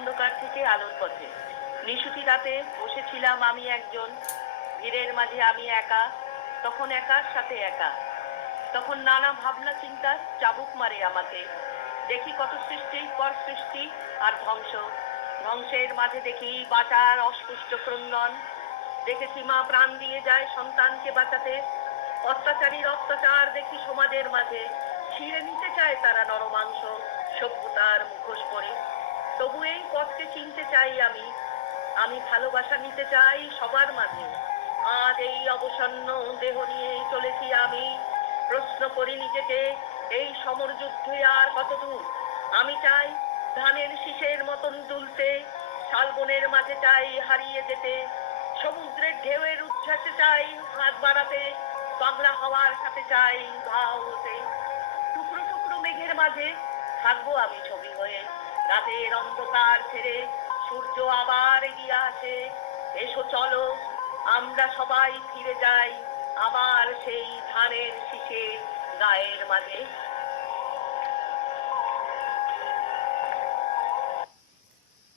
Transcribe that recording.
অন্ধকার থেকে আলোর পথে। নিশুতি রাতে বসেছিলাম আমি একজন, ভিড়ের মাঝে আমি একা, তখন একার সাথে একা। তখন নানা ভাবনা চিন্তার চাবুক মারে আমাকে। দেখি কত সৃষ্টি পর সৃষ্টি আর ধ্বংস। ধ্বংসের মাঝে দেখি বাঁচার অস্পষ্ট ক্রন্দন। দেখেছি মা প্রাণ দিয়ে যায় সন্তানকে বাঁচাতে। অত্যাচারীর অত্যাচার দেখি সমাজের মাঝে। ছিঁড়ে নিতে চায় তারা নরমাংস, সভ্যতার মুখোশ পরে। তবু এই পথকে চিনতে চাই আমি। আমি ভালোবাসা নিতে চাই সবার মাঝে। আজ এই অবসন্ন দেহ নিয়ে চলেছি আমি। প্রশ্ন করি নিজেকে, এই সমর যুদ্ধে আর কত দূর। আমি চাই ধানের শীষের মতন তুলতে, শালবনের মাঝে চাই হারিয়ে যেতে। সমুদ্রের ঢেউয়ের উচ্ছ্বাসে চাই হাত বাড়াতে, বাংলা হওয়ার সাথে চাই ভাও হতে। টুকরো টুকরো মেঘের মাঝে থাকবো আমি ছবি হয়ে। রাতের অন্ধকার ছেড়ে সূর্য আবার এগিয়ে আসে। এসো চলো, আমরা সবাই ফিরে যাই আবার সেই ধানের শীষে গায়ের মাঝে।